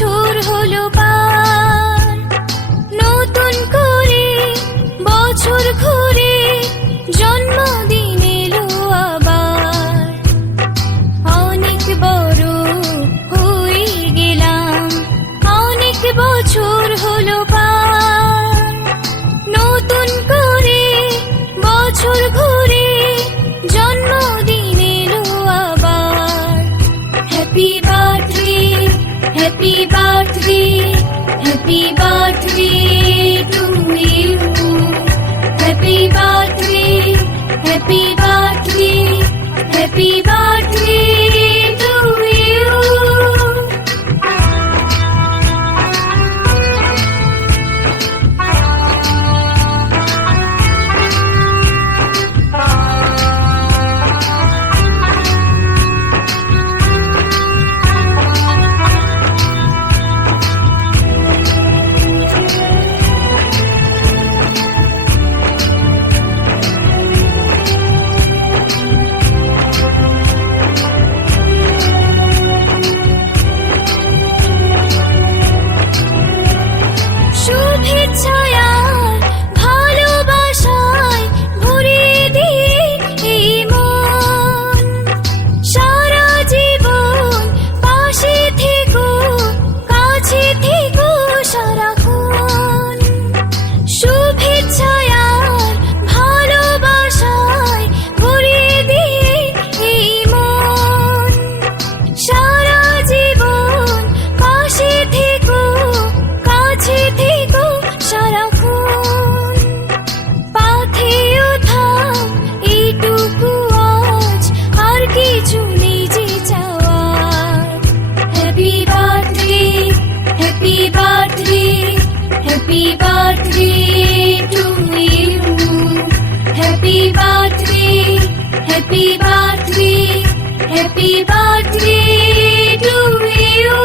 বছর হলো পার, নতুন করে বছর ঘুরে জন্মদিন এলো আবার। অনেক বড় হয়ে গেলাম, অনেক বছর হলো পার, নতুন করে বছর ঘুরে জন্মদিন এলো আবার। Happy birthday, happy birthday, happy birthday to you. Happy birthday, happy birthday, happy birthday to you. শুভেচ্ছায় আর ভালোবাসায় ভরিয়ে দিয়ে এই মন, সারা জীবন পাশে থেকো, কাছে থেকো সারাক্ষণ। শুভেচ্ছায় আর ভালোবাসায় ভরিয়ে দিয়ে এই মন, সারা জীবন পাশে থেকো, কাছে থেকো সারাক্ষণ। পাথেও থাম এইটুকু আজ, আর কিছু নেই যে চাওয়ার। Happy birthday, happy birthday, happy birthday to you. Happy birthday, happy birthday, happy birthday to you.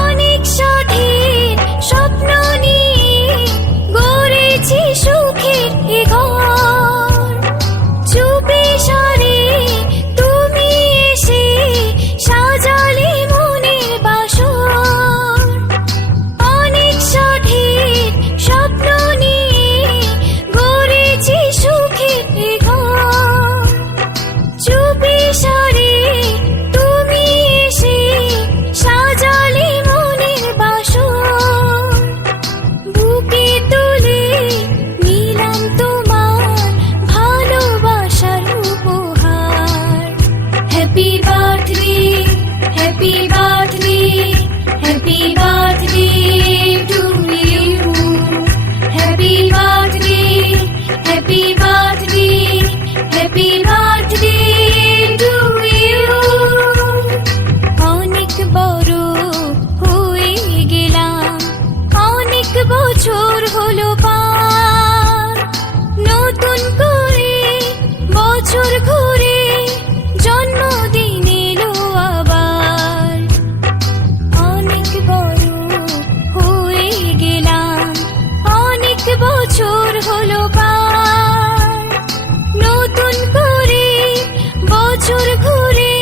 অনেক স্বাধীন স্বপ্ন নিয়ে গড়েছি সুখের এ ঘর। চুপি সারে তুমি এসে সাজালে মনের বাসর। অনেক স্বাধীন স্বপ্ন নিয়ে গড়েছি সুখের এ ঘর। চুপি সারে তুমি এসে সাজালে মনের বাসর। বুকে তুলে নিলাম তোমার ভালোবাসার উপহার। Happy birthday, happy birthday, happy birthday to you. Happy birthday, happy birthday, happy birthday to you. অনেক বড় হয়ে গেলাম, অনেক বছর হলো পার, নতুন করে বছর ঘুরে জন্মদিন এলো আবার। অনেক বড় হয়ে গেলাম, অনেক বছর হলো পার, নতুন করে বছর ঘুরে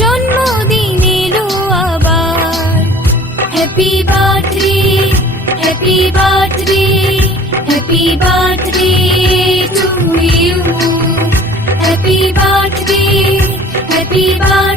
জন্মদিন এলো আবার। Happy birthday, happy birthday, happy birthday to you. Happy birthday, happy birthday.